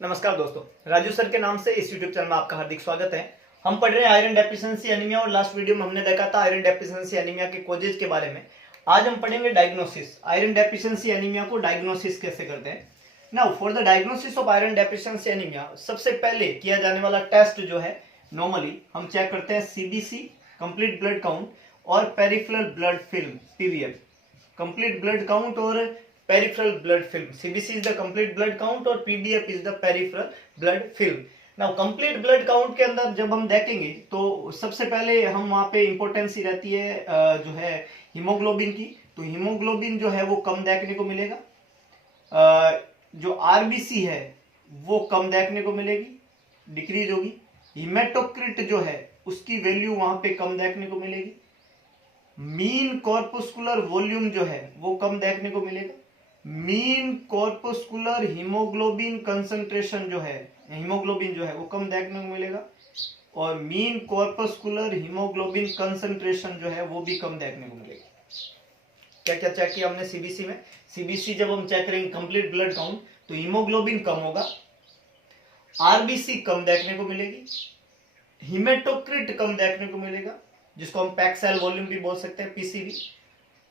नमस्कार दोस्तों, राजू सर के नाम से इस यूट्यूब चैनल में आपका हार्दिक स्वागत है। हम पढ़ रहे हैं आयरन डेफिशिएंसी एनीमिया और लास्ट वीडियो में हमने देखा था आयरन डेफिशिएंसी एनीमिया के कॉजेज के बारे में। आज हम पढ़ेंगे डायग्नोसिस, आयरन डेफिशिएंसी एनीमिया को डायग्नोसिस कैसे करते हैं। Now for the diagnosis of iron deficiency anaemia सबसे पहले किया जाने वाला टेस्ट जो है नॉर्मली हम चेक करते हैं सीबीसी, कंप्लीट ब्लड काउंट और peripheral blood film PVF. Complete blood count और peripheral blood film, CBC is the complete blood count और PDF is the peripheral blood film. Now complete blood count के अंदर जब हम देखेंगे तो सबसे पहले हम वहां पे इंपॉर्टेंस ही रहती है जो है हीमोग्लोबिन की। तो हीमोग्लोबिन जो है वो कम देखने को मिलेगा, जो आरबीसी है वो कम देखने को मिलेगी, डिक्रीज होगी। हीमेटोक्रिट जो है उसकी वैल्यू वहां पे कम देखने को मिलेगी। मीन कॉर्पुस्कुलर वॉल्यूम जो है वो कम देखने को मिलेगा। मीन कॉर्पुस्कुलर हीमोग्लोबिन कंसंट्रेशन जो है, हीमोग्लोबिन जो है वो कम देखने को मिलेगा और मीन कॉर्पस्कुलर हीमोग्लोबिन कंसंट्रेशन जो है वो भी कम देखने को मिलेगी। क्या क्या चेक किया हमने सीबीसी में? सीबीसी जब हम चेक करेंगे कंप्लीट ब्लड काउंट तो हीमोग्लोबिन कम होगा, आरबीसी कम देखने को मिलेगी, हीमेटोक्रिट कम देखने को मिलेगा जिसको हम पैक्ड सेल वॉल्यूम भी बोल सकते हैं, पीसीवी।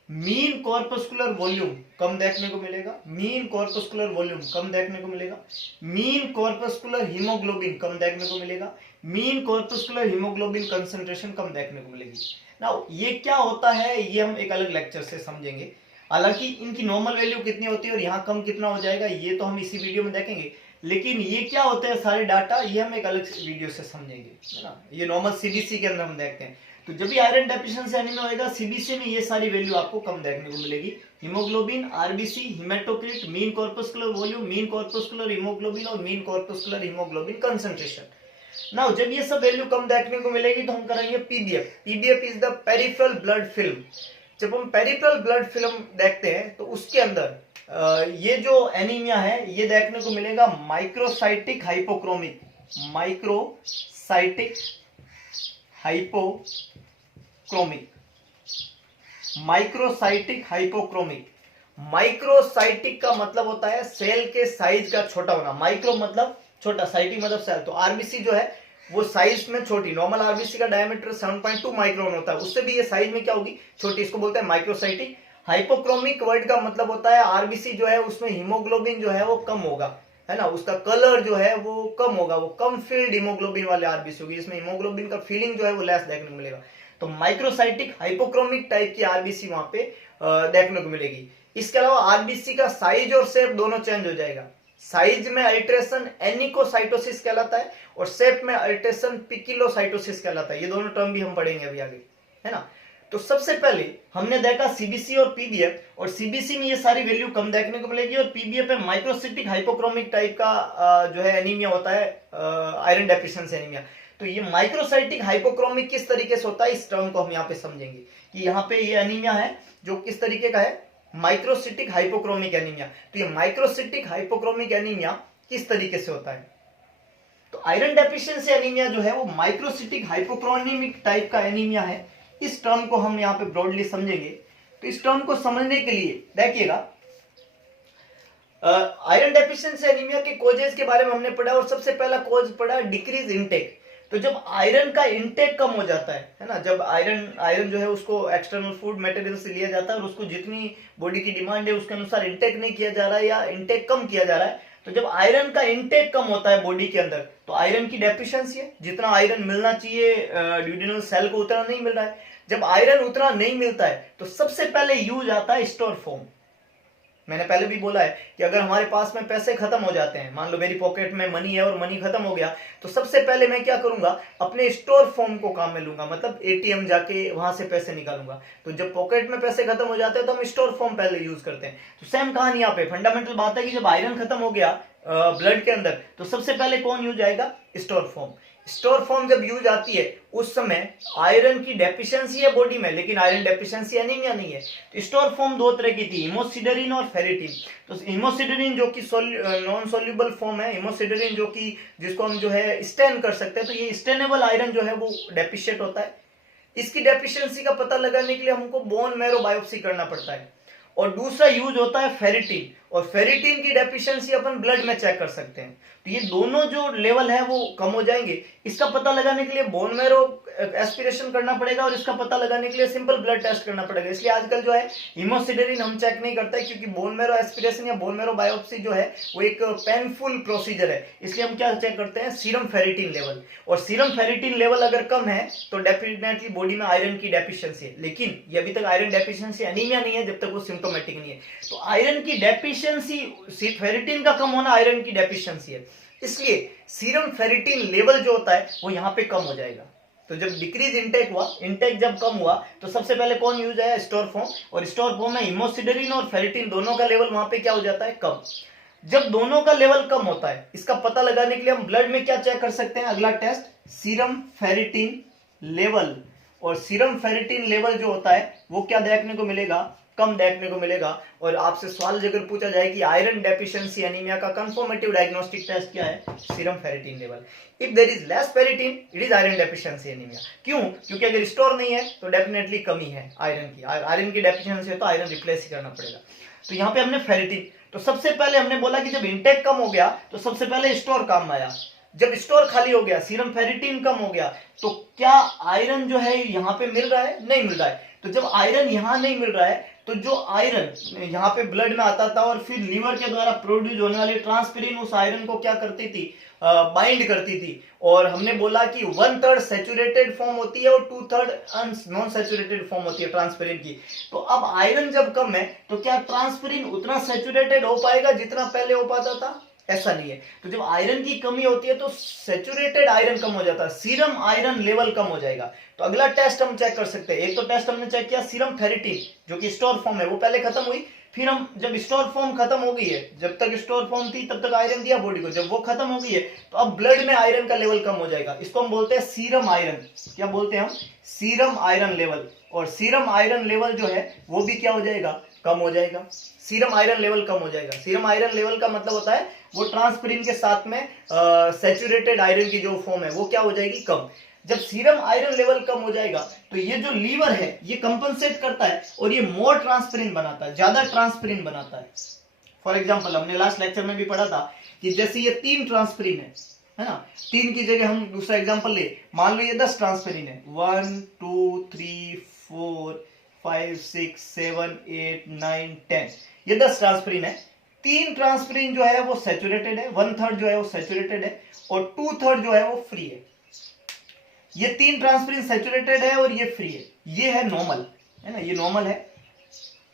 मीन कॉर्पस्कुलर वॉल्यूम कम देखने को मिलेगा, मीन कॉर्पस्कुलर वॉल्यूम कम देखने को मिलेगा, मीन कॉर्पस्कुलर हीमोग्लोबिन कम देखने को मिलेगा, मीन कॉर्पस्कुलर हीमोग्लोबिन कंसंट्रेशन कम देखने को मिलेगी। नाउ ये क्या होता है ये हम एक अलग लेक्चर से समझेंगे। हालांकि इनकी नॉर्मल वैल्यू कितनी होती है और यहाँ कम कितना हो जाएगा ये तो हम इसी वीडियो में देखेंगे, लेकिन ये क्या होते हैं सारे डाटा ये हम एक अलग वीडियो से समझेंगे, है ना। ये नॉर्मल सीबीसी के अंदर हम देखते हैं। तो जब भी आयरन डेफिशिएंसी एनीमिया होगा सीबीसी में ये सारी वैल्यू आपको कम देखने को मिलेगी। Haemoglobin, RBC, haematocrit, mean corpuscular volume, mean corpuscular haemoglobin और mean corpuscular haemoglobin concentration. Now जब ये सब वैल्यू कम देखने को मिलेगी तो हम करेंगे PBF. PBF is the peripheral blood film. जब हम पेरिफेरल ब्लड फिल्म देखते हैं तो उसके अंदर ये जो एनीमिया है ये देखने को मिलेगा microcytic hypochromic, microcytic hypochromic, microcytic hypochromic. Microcytic का मतलब होता है सेल के साइज का छोटा होना। माइक्रो मतलब छोटा, साइटिक मतलब सेल। तो आरबीसी जो है वो साइज में छोटी, नॉर्मल आरबीसी का डायमीटर 7.2 माइक्रोन होता है, उससे भी ये साइज में क्या होगी, छोटी। इसको बोलते हैं माइक्रोसाइटिक। हाइपोक्रोमिक वर्ड का मतलब होता है आरबीसी जो है उसमें हीमोग्लोबिन जो है वो कम होगा, है ना, उसका कलर जो है वो कम होगा, वो कम फील्ड हीमोग्लोबिन वाले आरबीसी होगी, इसमें हीमोग्लोबिन का फीलिंग जो है वो लेस देखने को मिलेगा। तो माइक्रोसाइटिक हाइपोक्रोमिक टाइप की आरबीसी वहां पे देखने को मिलेगी। इसके अलावा आरबीसी का साइज और शेप दोनों चेंज हो जाएगा। साइज में अल्ट्रेशन एनिकोसाइटोसिस कहलाता है और शेप में अल्ट्रेशन पिकिलोसाइटोसिस कहलाता है। ये दोनों टर्म भी हम पढ़ेंगे अभी आगे, है ना। तो सबसे पहले हमने देखा सीबीसी और पीबीएफ, और सीबीसी में ये सारी वैल्यू कम देखने को मिलेगी और पीबीएफ में माइक्रोसिटिक हाइपोक्रोमिक टाइप का जो है एनीमिया होता है, आयरन डेफिशिएंसी एनीमिया। तो ये माइक्रोसाइटिक हाइपोक्रोमिक किस तरीके से होता है इस टर्म को हम यहाँ पे समझेंगे कि यहाँ पे ये एनीमिया है जो किस तरीके का है, माइक्रोसिटिक हाइपोक्रोमिक एनीमिया। तो ये माइक्रोसिटिक हाइपोक्रोमिक एनीमिया किस तरीके से होता है। तो आयरन डेफिशिएंसी एनीमिया जो है वो माइक्रोसिटिक हाइपोक्रोमिक टाइप का एनीमिया है। इस टर्म को हम यहाँ पे ब्रॉडली समझेंगे। तो इस टर्म को समझने के लिए देखिएगा, आयरन डेफिशिएंसी एनीमिया के कॉजेज के बारे में हमने पढ़ा और सबसे पहला कॉज पढ़ा डिक्रीज इनटेक। तो जब आयरन का इनटेक कम हो जाता है ना, जब आयरन जो है उसको एक्सटर्नल फूड मटेरियल से लिया जाता है और उसको जितनी बॉडी की डिमांड है उसके अनुसार इनटेक नहीं किया जा रहा है या इनटेक कम किया जा रहा है, तो जब आयरन का इनटेक कम होता है बॉडी के अंदर तो आयरन की डेफिशिएंसी है, जितना आयरन मिलना चाहिए ड्यूडेनल सेल को उतना नहीं मिल रहा है। जब आयरन उतना नहीं मिलता है तो सबसे पहले यूज आता है स्टोर फॉर्म। मैंने पहले भी बोला है कि अगर हमारे पास में पैसे खत्म हो जाते हैं, मान लो मेरी पॉकेट में मनी है और मनी खत्म हो गया, तो सबसे पहले मैं क्या करूंगा, अपने स्टोर फॉर्म को काम में लूंगा, मतलब एटीएम जाके वहां से पैसे निकालूंगा। तो जब पॉकेट में पैसे खत्म हो जाते हैं तो हम स्टोर फॉर्म पहले यूज करते हैं। तो सेम कहानी यहाँ पे फंडामेंटल बात है कि जब आयरन खत्म हो गया ब्लड के अंदर तो सबसे पहले कौन यूज आएगा, स्टोर फॉर्म। स्टोर फॉर्म जब यूज आती है उस समय आयरन की डेफिशिएंसी है बॉडी में, लेकिन आयरन डेफिशिएंसी एनीमिया नहीं है। तो स्टोर फॉर्म दो तरह की थी, हिमोसिडरिन और फेरिटिन। तो हिमोसिडरिन जो कि नॉन सोल्यूबल फॉर्म है, हिमोसिडरिन जो कि जिसको हम जो है स्टेन कर सकते हैं, तो ये स्टेनेबल आयरन जो है वो डेफिशिएंट होता है। इसकी डेफिशिएंसी का पता लगाने के लिए हमको बोन मैरो बायोप्सी करना पड़ता है और दूसरा यूज होता है फेरिटिन, और फेरिटिन की डेफिशिएंसी अपन ब्लड में चेक कर सकते हैं। तो ये दोनों जो लेवल है वो कम हो जाएंगे। इसका पता लगाने के लिए बोन मैरो एस्पिरेशन करना पड़ेगा और इसका पता लगाने के लिए सिंपल ब्लड टेस्ट करना पड़ेगा। इसलिए आजकल जो है हिमोसिडेरिन हम चेक नहीं करते, क्योंकि बोन मैरो एस्पिरेशन या बोन मैरो बायोप्सी जो है वो एक पेनफुल प्रोसीजर है। इसलिए हम क्या चेक करते हैं, सीरम फेरिटिन लेवल, और सीरम फेरिटिन लेवल अगर कम है तो डेफिनेटली बॉडी में आयरन की डेफिशिएंसी है। लेकिन ये अभी तक आयरन डेफिशिएंसी एनीमिया नहीं है जब तक वो सिम्टोमेटिक नहीं है। तो आयरन की डेफिशिएंसी, फेरिटिन का कम होना आयरन की डेफिशिएंसी है, इसलिए सीरम फेरिटिन लेवल जो होता है वो यहाँ पे कम हो जाएगा। तो जब डिक्रीज इंटेक हुआ, इंटेक जब कम हुआ, तो सबसे पहले कौन यूज है, स्टोरफॉर्म, और स्टोरफॉर्म में हिमोसिडेरिन और फेरिटिन दोनों का लेवल वहां पे क्या हो जाता है, कम। जब दोनों का लेवल कम होता है, इसका पता लगाने के लिए हम ब्लड में क्या चेक कर सकते हैं, अगला टेस्ट सीरम फेरिटिन लेवल। और सीरम फेरिटिन लेवल जो होता है वो क्या देखने को मिलेगा, कम देखने को मिलेगा। और आपसे सवाल अगर पूछा जाए कि आयरन डेफिशिएंसी एनीमिया का कंफर्मेटिव डायग्नोस्टिक टेस्ट क्या है, serum ferritin level. If there is less ferritin, it is iron deficiency anaemia. क्यों, क्योंकि अगर स्टोर नहीं है तो डेफिनेटली कमी है आयरन की, आयरन की डेफिशिएंसी है तो आयरन रिप्लेस ही करना पड़ेगा। तो यहाँ पे हमने फेरिटिन, तो सबसे पहले हमने बोला कि जब इंटेक कम हो गया तो सबसे पहले स्टोर काम आया। जब स्टोर खाली हो गया, सीरम फेरिटिन कम हो गया, तो क्या आयरन जो है यहाँ पे मिल रहा है, नहीं मिल रहा है। तो जब आयरन यहाँ नहीं मिल रहा है तो जो आयरन यहाँ पे ब्लड में आता था और फिर लीवर के द्वारा प्रोड्यूस होने वाली ट्रांसफेरिन उस आयरन को क्या करती थी, बाइंड करती थी। और हमने बोला कि 1/3 सैचुरेटेड फॉर्म होती है और 2/3 नॉन सैचुरेटेड फॉर्म होती है ट्रांसफेरिन की। तो अब आयरन जब कम है तो क्या ट्रांसफेरिन उतना सैचुरेटेड हो पाएगा जितना पहले हो पाता था, ऐसा नहीं है। तो जब आयरन की कमी होती है तो सैचुरेटेड आयरन कम हो जाता है, सीरम आयरन लेवल कम हो जाएगा। तो अगला टेस्ट हम चेक कर सकते हैं। एक तो टेस्ट हमने चेक किया सीरम फेरिटिन जो कि स्टोर फॉर्म है, वो पहले खत्म हुई। फिर हम जब स्टोर फॉर्म खत्म हो गई है, जब तक स्टोर फॉर्म थी तब तक आयरन दिया बॉडी को, जब वो खत्म हो गई है तो अब ब्लड में आयरन का लेवल कम हो जाएगा। इसको हम बोलते हैं सीरम आयरन, क्या बोलते हैं हम, सीरम आयरन लेवल। और सीरम आयरन लेवल जो है वो भी क्या हो जाएगा, कम हो जाएगा। सीरम आयरन लेवल कम हो जाएगा। सीरम आयरन लेवल का मतलब होता है वो ट्रांसफेरिन के साथ में सैचुरेटेड आयरन की जो फॉर्म है वो क्या हो जाएगी, कम। जब सीरम आयरन लेवल कम हो जाएगा तो ये जो लीवर है ये कंपनसेट करता है और ये मोर ट्रांसफेरिन बनाता है, ज्यादा ट्रांसफेरिन बनाता है। फॉर एग्जांपल हमने लास्ट लेक्चर में भी पढ़ा था कि जैसे ये 3 ट्रांसफेरिन है ना, 3 की जगह हम दूसरा एग्जांपल ले, मान लो ये 10 ट्रांसफेरिन है, 1 2 3 4 5 6 7 8 9 10, ये 10 ट्रांसफेरिन है। 3 ट्रांसफेरिन जो है वो सैचुरेटेड है, 1/3 जो है वो सैचुरेटेड है और 2/3 जो है वो फ्री है। ये 3 ट्रांसफेरिन सैचुरेटेड है और ये फ्री है, ये है नॉर्मल, है ना, ये नॉर्मल है।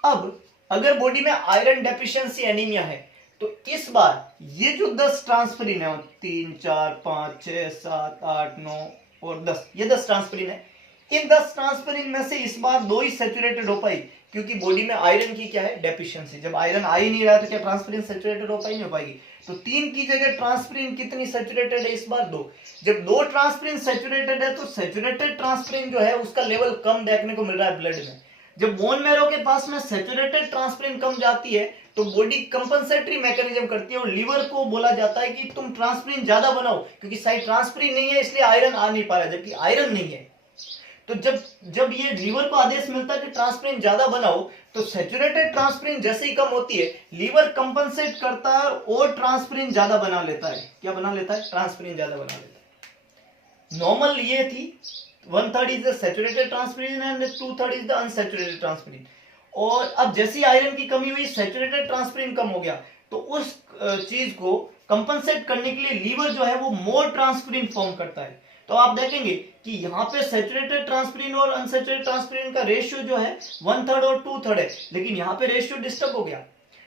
अब अगर बॉडी में आयरन डेफिशिएंसी एनीमिया है तो इस बार ये जो 10 ट्रांसफेरिन है, 3 4 5 6 7 8 9 और 10, ये 10 ट्रांसफेरिन है। इन 10 ट्रांसफेरिन में से इस बार 2 ही सैचुरेटेड हो पाई, क्योंकि बॉडी में आयरन की क्या है, डेफिशिएंसी। जब आयरन आ ही नहीं रहा तो क्या ट्रांसफेरिन सैचुरेटेड हो पाई, नहीं हो पाएगी। तो 3 की जगह ट्रांसफेरिन कितनी सैचुरेटेड है इस बार, 2। जब 2 ट्रांसफेरिन सैचुरेटेड है तो सैचुरेटेड ट्रांसफेरिन जो है उसका लेवल कम देखने को मिल रहा है ब्लड में। जब बोन मैरो के पास में सैचुरेटेड ट्रांसफेरिन कम जाती है तो बॉडी कंपनसेटरी मैकेनिज्म करती है और लीवर को बोला जाता है कि तुम ट्रांसफेरिन ज्यादा बनाओ, क्योंकि साइड ट्रांसफेरिन नहीं है इसलिए आयरन आ नहीं पा रहा, जबकि आयरन नहीं है। तो जब ये लीवर को आदेश मिलता है कि ट्रांसफेरिन ज्यादा बनाओ, तो सैचुरेटेड ट्रांसफेरिन जैसे ही कम होती है लीवर कंपनसेट करता है और ट्रांसफेरिन ज्यादा बना लेता है। क्या बना लेता है, ट्रांसफेरिन ज्यादा बना लेता है। नॉर्मल ये थी 1/3 is the saturated transferrin and 2/3 is the unsaturated transferrin. और अब जैसी आयरन की कमी हुई, सैचुरेटेड ट्रांसफेरिन कम हो गया, तो उस चीज को कंपनसेट करने के लिए लीवर जो है वो मोर ट्रांसफेरिन फॉर्म करता है। तो आप देखेंगे कि यहाँ पे सैचुरेटेड ट्रांसफेरिन और अनसैचुरेटेड ट्रांसफेरिन का रेशियो जो है 1/3 और 2/3 है, लेकिन यहाँ पे रेशियो डिस्टर्ब हो गया।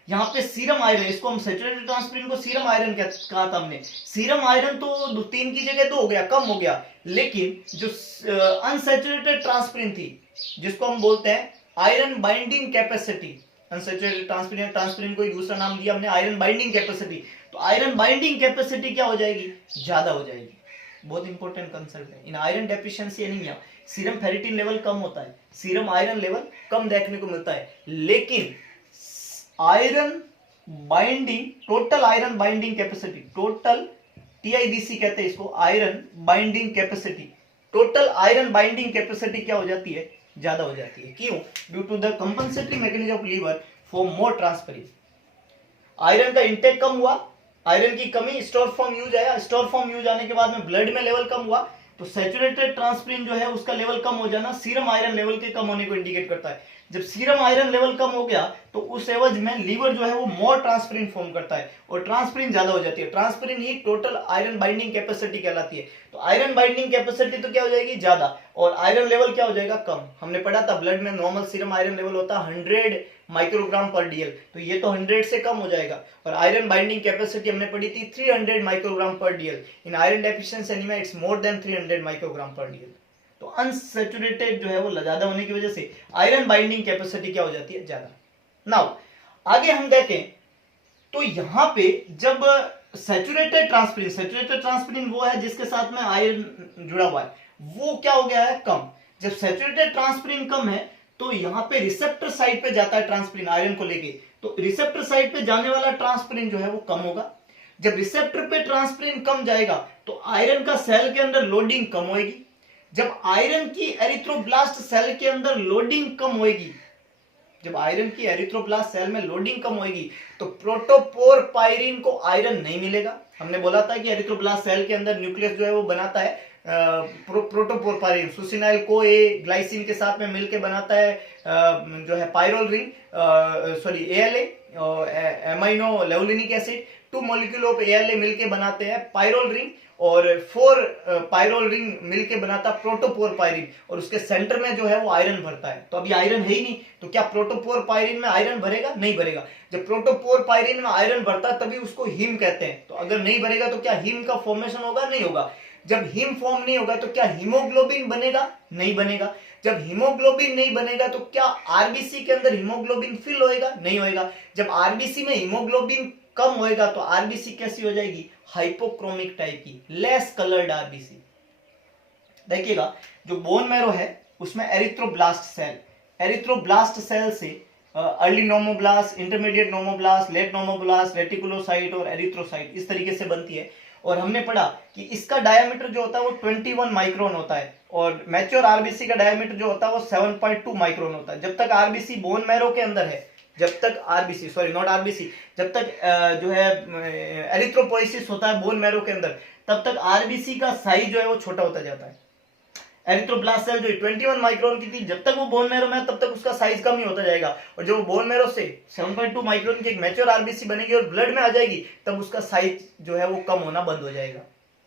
यहाँ पे सीरम आयरन, इसको हम सैचुरेटेड ट्रांसफेरिन को सीरम आयरन कहा था हमने। सीरम आयरन तो 3 की जगह 2 हो गया, कम हो गया, लेकिन जो अनसैचुरेटेड ट्रांसफेरिन थी जिसको हम बोलते हैं iron binding capacity, unsaturated transferrin को दूसरा नाम दिया हमने आयरन बाइंडिंग कैपेसिटी। तो आयरन बाइंडिंग कैपेसिटी क्या हो जाएगी, ज्यादा हो जाएगी। बहुत इंपॉर्टेंट कंसेप्ट है। In iron deficiency anaemia serum ferritin level कम होता है, सीरम आयरन लेवल कम देखने को मिलता है, लेकिन iron binding, total iron binding capacity, total TIBC कहते हैं इसको, iron binding capacity, total iron binding capacity क्या हो जाती है, ज्यादा हो जाती है। क्यों, due to the compensatory mechanism of liver form more transparent. Iron का इंटेक कम हुआ, आयरन की कमी, स्टोर फॉर्म यूज आया, स्टोर फॉर्म यूज आने के बाद में ब्लड में लेवल कम हुआ, तो सैचुरेटेड ट्रांसपेरेंट जो है उसका लेवल कम हो जाना सीरम आयरन लेवल के कम होने को इंडिकेट करता है। जब सीरम आयरन लेवल कम हो गया तो उस एवज में लीवर जो है वो मोर ट्रांसपेरेंट फॉर्म करता है और ट्रांसपेरेंट ज्यादा हो जाती है। ट्रांसपेरेंट ही टोटल आयरन बाइंडिंग कैपेसिटी कहलाती है। तो आयरन बाइंडिंग कैपेसिटी तो क्या हो जाएगी, ज्यादा, और आयरन लेवल क्या हो जाएगा, कम। हमने पढ़ा था ब्लड में नॉर्मल सीरम आयरन लेवल होता है 100 माइक्रोग्राम पर डीएल, तो ये तो 100 से कम हो जाएगा। और आयरन बाइंडिंग कैपेसिटी हमने पढ़ी थी 300 माइक्रोग्राम पर DL. In iron deficiency anaemia it's more than 300 microgram पर डीएल। तो अनसैचुरेटेड जो है वो ज्यादा होने की वजह से आयरन बाइंडिंग कैपेसिटी क्या हो जाती है, ज्यादा। नाउ आगे हम देखें तो यहां पे जब सैचुरेटेड ट्रांसपेरेंट वो है जिसके साथ में आयरन जुड़ा हुआ है, वो क्या हो गया है, कम। जब सैचुरेटेड ट्रांसपेरेंट कम है तो यहां पे रिसेप्टर साइड पे जाता है ट्रांसपेरेंट आयरन को लेके, तो रिसेप्टर साइड पे जाने वाला ट्रांसपेरेंट जो है वो कम होगा। जब रिसेप्टर पे ट्रांसपेरेंट कम जाएगा तो आयरन का सेल के अंदर लोडिंग कम होगी। जब आयरन की एरिथ्रोब्लास्ट सेल के अंदर लोडिंग कम होगी, जब आयरन की एरिथ्रोब्लास्ट सेल में लोडिंग कम होगी तो प्रोटोपोरपायरिन को आयरन नहीं मिलेगा। हमने बोला था कि एरिथ्रोब्लास्ट सेल के अंदर न्यूक्लियस जो है वो बनाता है प्रोटोपोरपायरिन, सुसिनाइल को ए ग्लाइसिन के साथ में मिलकर बनाता है जो है pyrrole ring, sorry ALA, amino levulinic acid, 2 molecule of ALA मिलके बनाते हैं पायरोल रिंग, और 4 पायरोल रिंग मिलके बनाता प्रोटोपोरपायरिन, और उसके सेंटर में जो है वो आयरन भरता है। तो अभी आयरन है ही नहीं, तो क्या प्रोटोपोरपायरिन में आयरन भरेगा, नहीं भरेगा। जब प्रोटोपोरपायरिन में आयरन भरता है तभी उसको हीम कहते हैं। तो अगर नहीं भरेगा तो क्या हीम का फॉर्मेशन होगा, नहीं होगा। जब हीम फॉर्म नहीं होगा तो क्या हीमोग्लोबिन बनेगा, नहीं बनेगा। जब हीमोग्लोबिन नहीं बनेगा तो क्या आरबीसी के अंदर हीमोग्लोबिन फिल होएगा, नहीं होएगा। जब आरबीसी में हीमोग्लोबिन कम होएगा तो आरबीसी कैसी हो जाएगी, हाइपोक्रोमिक टाइप की, लेस कलर्ड आरबीसी। देखिएगा जो बोन मैरो है उसमें एरिथ्रोब्लास्ट सेल से अर्ली नोमोब्लास्ट, इंटरमीडिएट नोमोब्लास्ट, लेट नोमोब्लास्ट, रेटिकुलोसाइट और एरिथ्रोसाइट इस तरीके से बनती है। और हमने पढ़ा कि इसका डायमीटर जो होता है वो 21 माइक्रोन होता है, और मैच्योर आरबीसी का डायमीटर जो होता है वो 7.2 माइक्रोन होता है। जब तक आरबीसी बोन मैरो के अंदर है, जब तक आरबीसी, सॉरी नॉट आरबीसी, जब तक जो है एरिथ्रोपोइसिस होता है बोन मैरो के अंदर, तब तक आरबीसी का साइज जो है वो छोटा होता जाता है। एरिथ्रोब्लास्ट सेल जो 21 माइक्रोन की थी, जब तक वो बोन मैरो में है तब तक उसका साइज कम ही होता जाएगा, और जब वो बोन मैरो से 7.2 माइक्रोन की एक मैच्योर आरबीसी बनेगी और ब्लड में आ जाएगी तब उसका साइज जो है वो कम होना बंद हो जाएगा।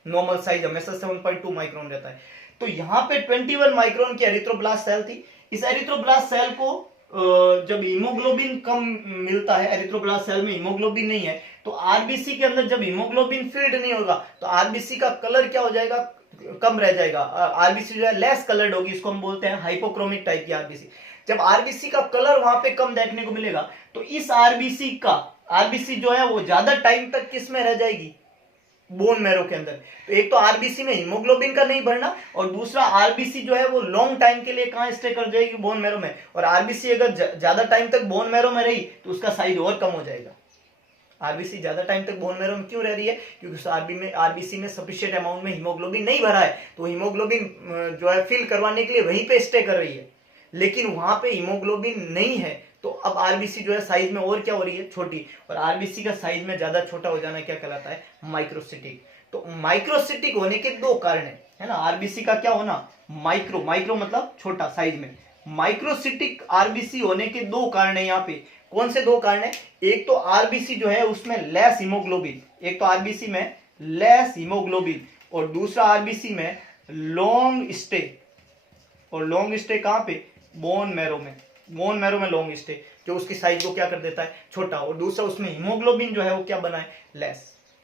नॉर्मल साइज हमेशा 7.2 माइक्रोन रहता है। तो यहाँ पे 21 माइक्रोन की एरिथ्रोब्लास्ट सेल थी। इस एरिथ्रोब्लास्ट सेल को जब हीमोग्लोबिन कम मिलता है, एरिथ्रोब्लास्ट सेल में हीमोग्लोबिन नहीं है, तो आरबीसी के अंदर जब हीमोग्लोबिन फील्ड नहीं होगा तो आरबीसी का कलर क्या हो जाएगा, कम रह जाएगा। आरबीसी जो है लेस कलर्ड होगी, इसको हम बोलते हैं हाइपोक्रोमिक टाइप की आरबीसी। जब आरबीसी का कलर वहां पे कम देखने को मिलेगा तो इस आरबीसी जो है वो ज्यादा टाइम तक किस में रह जाएगी, बोन मैरो के अंदर। तो एक तो आरबीसी में हीमोग्लोबिन का नहीं बढ़ना, और दूसरा आरबीसी जो है वो लॉन्ग टाइम के लिए कहां स्टे कर जाएगी, बोन मैरो में। और आरबीसी अगर ज्यादा टाइम तक बोन मैरो में रही तो उसका साइज और कम हो जाएगा। आरबीसी ज्यादा टाइम तक बोन मैरो में क्यों रह रही है, क्योंकि उस आरबीसी में सफिशिएंट अमाउंट में हीमोग्लोबिन नहीं भरा है, तो हीमोग्लोबिन जो है फिल करवाने के लिए वहीं पे स्टे कर रही है। लेकिन वहां पे हीमोग्लोबिन नहीं है तो अब आरबीसी जो है साइज में और क्या हो रही है, छोटी। और आरबीसी का साइज में ज्यादा छोटा हो जाना क्या कहलाता है, माइक्रोसिटिक। तो माइक्रोसिटिक होने के 2 कारण है ना, आरबीसी का क्या होना, माइक्रो मतलब छोटा साइज में। माइक्रोसिटिक आरबीसी होने के 2 कारण है यहाँ पे। कौन से 2 कारण है, एक तो आरबीसी जो है उसमें लेस हीमोग्लोबिन, एक तो आरबीसी में लेस हीमोग्लोबिन, और दूसरा आरबीसी में लॉन्ग स्टे। और लॉन्ग स्टे कहां पे, बोन मैरो में लॉन्ग स्टे, जो उसकी साइज को क्या कर देता है, छोटा। और दूसरा उसमें हीमोग्लोबिन जो है वो क्या बना है, लेस।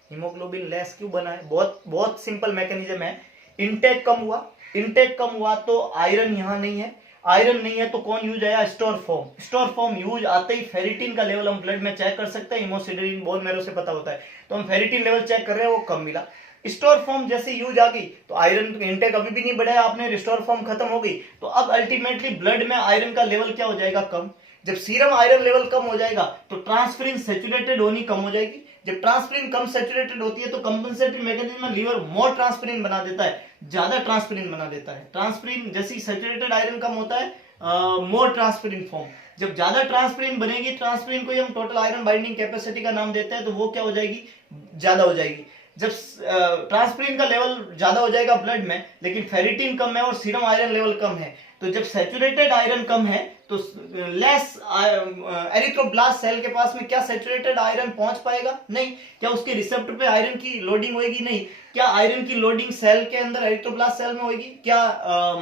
हीमोग्लोबिन लेस क्यों बना है, बहुत सिंपल मैकेनिज्म है। इंटेक कम हुआ तो आयरन यहां नहीं है, आयरन नहीं है तो कौन यूज आया, स्टोर फॉर्म यूज आते ही फेरिटिन का लेवल हम ब्लड में चेक कर सकते हैं, हिमोसिडेरिन बोन मैरो से पता होता है, तो हम फेरिटिन लेवल चेक कर रहे हैं, वो कम मिला। स्टोर फॉर्म जैसे यूज आ गई तो आयरन इंटेक अभी भी नहीं बढ़ाया आपने, रिस्टोर फॉर्म खत्म हो गई, तो अब अल्टीमेटली ब्लड में आयरन का लेवल क्या हो जाएगा, कम। जब सीरम आयरन लेवल कम हो जाएगा तो ट्रांसफेरिन सैचुरेटेड होनी कम हो जाएगी। जब ट्रांसफेरिन कम सैचुरेटेड होती है तो कंपनसेटरी मैकेनिज्म में लीवर मोर ट्रांसफेरिन बना देता है, ज्यादा ट्रांसफेरिन बना देता है। ट्रांसफेरिन जैसे सैचुरेटेड आयरन कम होता है मोर ट्रांसफेरिन फॉर्म, जब ज्यादा ट्रांसपेरेंट बनेगी, ट्रांसपेरेंट को ही हम टोटल आयरन बाइंडिंग कैपेसिटी का नाम देते हैं, तो वो क्या हो जाएगी, ज्यादा हो जाएगी। जब ट्रांसपेरेंट का लेवल ज्यादा हो जाएगा ब्लड में, लेकिन फेरिटिन कम है और सीरम आयरन लेवल कम है, तो जब सैचुरेटेड आयरन कम है तो लेस एरिथ्रोब्लास्ट सेल के पास में क्या सैचुरेटेड आयरन पहुंच पाएगा, नहीं। क्या उसके रिसेप्टर पे आयरन की लोडिंग होगी, नहीं। क्या आयरन की लोडिंग सेल के अंदर एरिथ्रोब्लास्ट सेल में होगी, क्या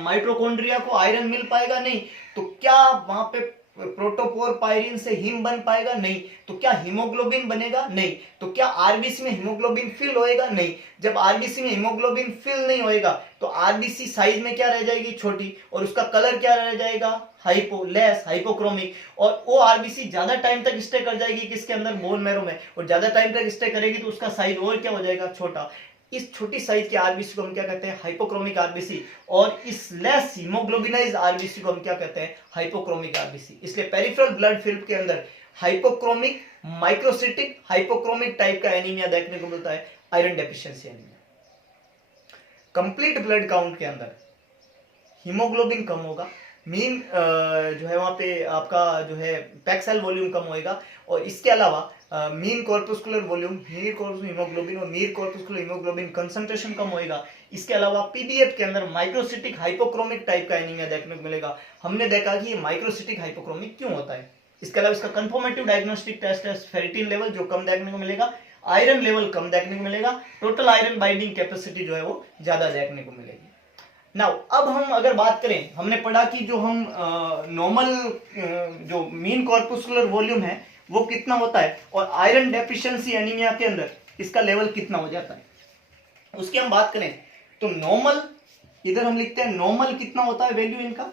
माइटोकॉन्ड्रिया को आयरन मिल पाएगा, नहीं। तो क्या वहां पे प्रोटोपोर पायरिन से हीम बन पाएगा, नहीं। तो क्या हीमोग्लोबिन बनेगा, नहीं। तो क्या आरबीसी में हीमोग्लोबिन फिल होएगा, नहीं। जब आरबीसी में हीमोग्लोबिन फिल नहीं होएगा तो आरबीसी साइज में क्या रह जाएगी, छोटी, और उसका कलर क्या रह जाएगा, हाइपोलेस, हाइपोक्रोमिक। और वो आरबीसी ज्यादा टाइम तक स्टे कर जाएगी किसके अंदर, बोन मैरो में, और ज्यादा टाइम तक स्टे करेगी तो उसका साइज और क्या हो जाएगा, छोटा। इस छोटी साइज के आरबीसी को हम क्या कहते हैं, हाइपोक्रोमिक आरबीसी, और इस लेस हीमोग्लोबिनाइज्ड आरबीसी को हम क्या कहते हैं, हाइपोक्रोमिक आरबीसी। इसलिए पेरिफेरल ब्लड फिल्म के अंदर हाइपोक्रोमिक, माइक्रोसिटिक, हाइपोक्रोमिक टाइप का एनीमिया देखने को मिलता है, iron deficiency anaemia. Complete blood count के अंदर हीमोग्लोबिन कम होगा, मीन जो है वहां पे आपका जो है पैक सेल वॉल्यूम कम होएगा, और इसके अलावा मीन कॉर्पुस्कुलर वॉल्यूम, मीन कॉर्पुस्कुलर हीमोग्लोबिन और मीन कॉर्पुस्कुलर हीमोग्लोबिन कंसंट्रेशन कम होएगा। इसके अलावा पीबीएफ के अंदर माइक्रोसिटिक हाइपोक्रोमिक टाइप का एनीमिया देखने को मिलेगा। हमने देखा कि ये माइक्रोसिटिक हाइपोक्रोमिक क्यों होता है। इसके अलावा इसका कंफर्मेटिव डायग्नोस्टिक टेस्ट है फेरिटिन लेवल जो कम देखने को मिलेगा, आयरन लेवल कम देखने को मिलेगा, टोटल आयरन बाइंडिंग कैपेसिटी जो है वो ज्यादा देखने को मिलेगी। नाउ अब हम अगर बात करें, हमने पढ़ा कि जो हम नॉर्मल जो मीन कॉर्पुस्कुलर वॉल्यूम है वो कितना होता है, और आयरन डेफिशिएंसी एनीमिया के अंदर इसका लेवल कितना हो जाता है, उसकी हम बात करें तो नॉर्मल, इधर हम लिखते हैं नॉर्मल कितना होता है वैल्यू इनका,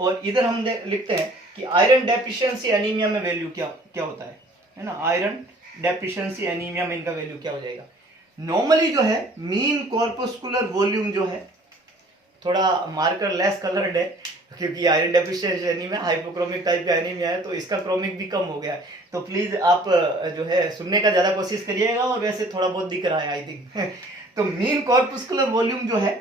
और इधर हम लिखते हैं कि आयरन डेफिशिएंसी एनीमिया में वैल्यू क्या क्या होता है ना, आयरन डेफिशिएंसी एनीमिया में इनका वैल्यू क्या हो जाएगा। नॉर्मली जो है मीन कॉर्पुस्कुलर वॉल्यूम जो है, थोड़ा मार्कर लेस कलर्ड है क्योंकि iron deficiency anaemia hypochromic type का एनीमिया है, तो इसका क्रोमिक भी कम हो गया है, तो प्लीज आप जो है सुनने का ज्यादा कोशिश करिएगा, और वैसे थोड़ा बहुत दिख रहा है आई थिंक तो मीन कॉर्पुस्कुलर वॉल्यूम जो है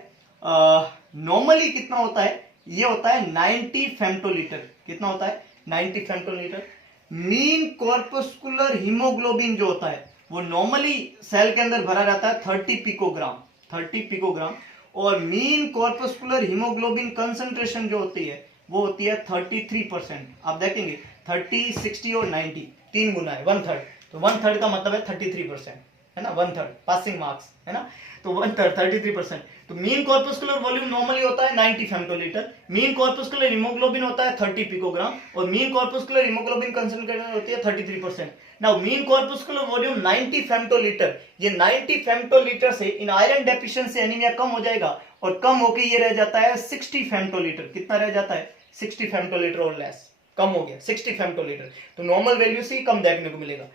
नॉर्मली कितना होता है, ये होता है 90 फेम्टोलीटर। कितना होता है, 90 फेम्टोलीटर। मीन कॉर्पुस्कुलर हीमोग्लोबिन जो होता है वो नॉर्मली सेल के अंदर भरा रहता है 30 पिकोग्राम, 30 पिकोग्राम, और मीन कॉर्पस्कुलर हीमोग्लोबिन कंसंट्रेशन जो होती है वो होती है 33%। आप देखेंगे 30, 60 और 90 तीन गुना है, 1/3, तो 1/3 का मतलब है 33%, है ना, 1/3 पासिंग मार्क्स, है ना, तो 1/3 33%। तो मीन कॉर्पस्कुलर वॉल्यूम नॉर्मली होता है 90 फेम्टोलीटर, मीन कॉर्पस्कुलर हीमोग्लोबिन होता है 30 पिकोग्राम, और मीन कॉर्पस्कुलर हीमोग्लोबिन कंसंट्रेशन होती है 33%। नाउ मीन कॉर्पस्कुलर वॉल्यूम 90 फेम्टोलीटर, ये 90 फेम्टोलीटर से इन आयरन डेफिशिएंसी एनीमिया कम हो जाएगा, और कम होके ये रह जाता है 60 फेम्टोलीटर। कितना रह जाता है, 60 फेम्टोलीटर और लेस, कम हो गया 60 फेम्टोलीटर, तो नॉर्मल वैल्यू से कम देखने को मिलेगा।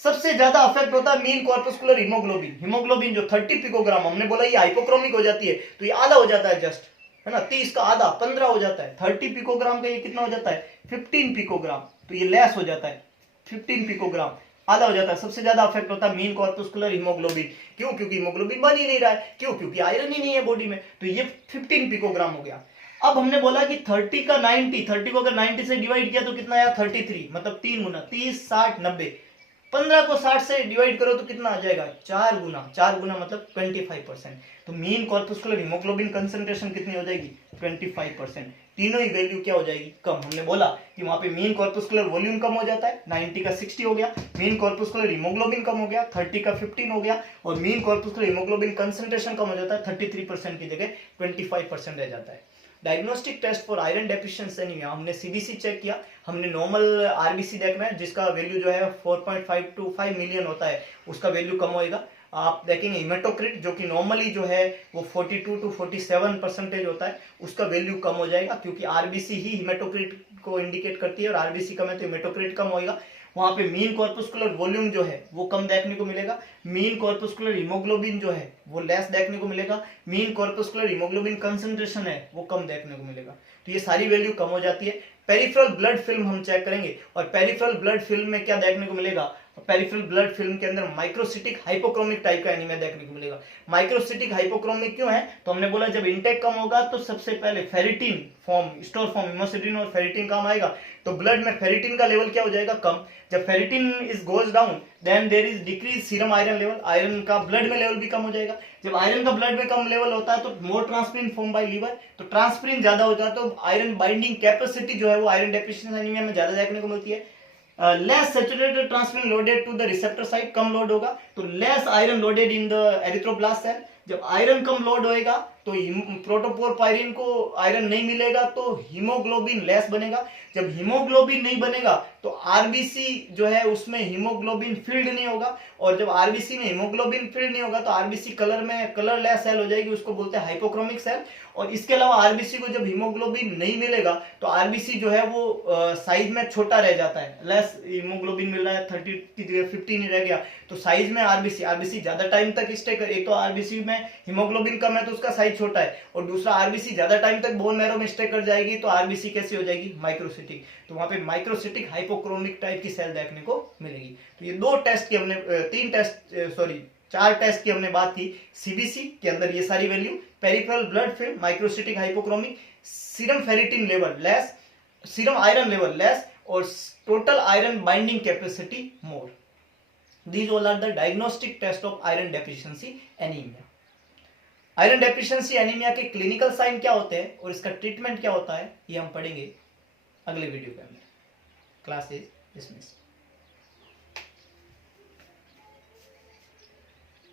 सबसे ज्यादा अफेक्ट होता है मीन कॉर्पस्कुलर हीमोग्लोबिन, हीमोग्लोबिन जो 30 पिकोग्राम, हमने बोला ये हाइपोक्रोमिक हो जाती है, तो ये आधा हो जाता है जस्ट, है ना, 30 का आधा 15 हो जाता है, 30 पिकोग्राम का ये कितना हो जाता है 15 पिकोग्राम, तो ये लेस हो जाता है 15 पिकोग्राम, आधा हो जाता है। सबसे ज्यादा अफेक्ट होता है मीन कॉर्पस्कुलर हीमोग्लोबिन, क्यों, क्योंकि हीमोग्लोबिन बन ही नहीं रहा है, क्यों, क्योंकि आयरन ही नहीं है बॉडी में, तो ये 15 पिकोग्राम हो गया। अब हमने बोला कि 30 का 90, 30 को अगर 90 से डिवाइड किया तो कितना आया 33, मतलब 3 गुना, 30, 60, 90, 15 को 60 से डिवाइड करो तो कितना आ जाएगा 4 गुना, 4 गुना मतलब 25%। तो मीन कॉर्पस्कुलर हीमोग्लोबिन कंसंट्रेशन कितनी हो जाएगी 25%। तीनों ही वैल्यू क्या हो जाएगी, कम। हमने बोला कि वहां पे मीन कॉर्पस्कुलर वॉल्यूम कम हो जाता है, 90 का 60 हो गया, मीन कॉर्पस्कुलर हीमोग्लोबिन कम हो गया, 30 का 15 हो गया, और मीन कॉर्पस्कुलर हीमोग्लोबिन कंसंट्रेशन कम हो जाता है, 33% की जगह 25% रह जाता है। Diagnostic test for iron deficiency anaemia, हमने सीबीसी चेक किया, हमने नॉर्मल आरबीसी देखना है जिसका वैल्यू जो है 4.5 to 5 मिलियन होता है, उसका वैल्यू कम होएगा। आप देखेंगे हिमेटोक्रिट जो कि नॉर्मली जो है वो 42 to 47% होता है, उसका वैल्यू कम हो जाएगा, क्योंकि आरबीसी ही हिमेटोक्रिट को इंडिकेट करती है, और आरबीसी कम है तो हिमेटोक्रिट कम होएगा। वहां पे मीन कॉर्पस्कुलर वॉल्यूम जो है वो कम देखने को मिलेगा, मीन कॉर्पस्कुलर हीमोग्लोबिन जो है वो लेस देखने को मिलेगा, मीन कॉर्पस्कुलर हीमोग्लोबिन कंसंट्रेशन है वो कम देखने को मिलेगा, तो ये सारी वैल्यू कम हो जाती है। पेरिफेरल ब्लड फिल्म हम चेक करेंगे, और पेरिफेरल ब्लड फिल्म में क्या देखने को मिलेगा, पेरिफेरल ब्लड फिल्म के अंदर माइक्रोसिटिक हाइपोक्रोमिक टाइप का एनीमिया देखने को मिलेगा। माइक्रोसिटिक हाइपोक्रोमिक क्यों है, तो हमने बोला जब इंटेक कम होगा तो सबसे पहले फेरिटिन फॉर्म, स्टोर फॉर्म, हिमोसिटिन और फेरिटिन काम आएगा, तो ब्लड में फेरिटिन का लेवल क्या हो जाएगा, कम। जब ferritin is goes down then there is decrease serum iron level, iron का ब्लड में लेवल भी कम हो जाएगा। जब आयरन का ब्लड में कम लेवल होता है तो मोर ट्रांसफरिन फॉर्म बाय लीवर, तो ट्रांसफरिन ज्यादा हो जाता है तो आयरन बाइंडिंग कैपेसिटी जो है वो आयरन डेफिशिएंसी एनीमिया में ज्यादा देखने को मिलती है। Less saturated transferrin loaded to the receptor side, कम लोड होगा तो less iron loaded in the erythroblast cell. जब आयरन कम लोड होएगा तो प्रोटोपोरपायरिन को आयरन नहीं मिलेगा तो हीमोग्लोबिन लेस बनेगा। जब हीमोग्लोबिन नहीं बनेगा तो आरबीसी जो है उसमें हीमोग्लोबिन फील्ड नहीं होगा, और जब आरबीसी में हीमोग्लोबिन फील्ड नहीं होगा तो आरबीसी कलर में कलरलेस सेल हो जाएगी, उसको बोलते हैं हाइपोक्रोमिक सेल। और इसके अलावा आरबीसी को जब हीमोग्लोबिन नहीं मिलेगा तो आरबीसी जो है वो साइज में छोटा रह जाता है, लेस हीमोग्लोबिन मिल रहा है 30 की जगह 50 नहीं रह गया, तो साइज में आरबीसी ज्यादा टाइम तक स्टे कर, एक तो आरबीसी में हीमोग्लोबिन कम है तो उसका साइज छोटा है, और दूसरा आरबीसी ज्यादा टाइम तक बोन मैरो में स्टे कर जाएगी तो आरबीसी कैसी हो जाएगी, माइक्रोसिटिक। तो वहां पे माइक्रोसिटिक हाइपोक्रोमिक टाइप की सेल देखने को मिलेगी। तो ये दो टेस्ट की हमने चार टेस्ट की हमने बात की। सीबीसी के अंदर ये सारी value, peripheral blood film microcytic hypochromic, serum ferritin level less, serum iron level less, और total iron binding capacity more. These all are the diagnostic test of iron deficiency anemia. Iron deficiency anaemia के clinical sign क्या होते हैं और इसका treatment क्या होता है, ये हम पढ़ेंगे अगले वीडियो के अंदर। Class is dismissed.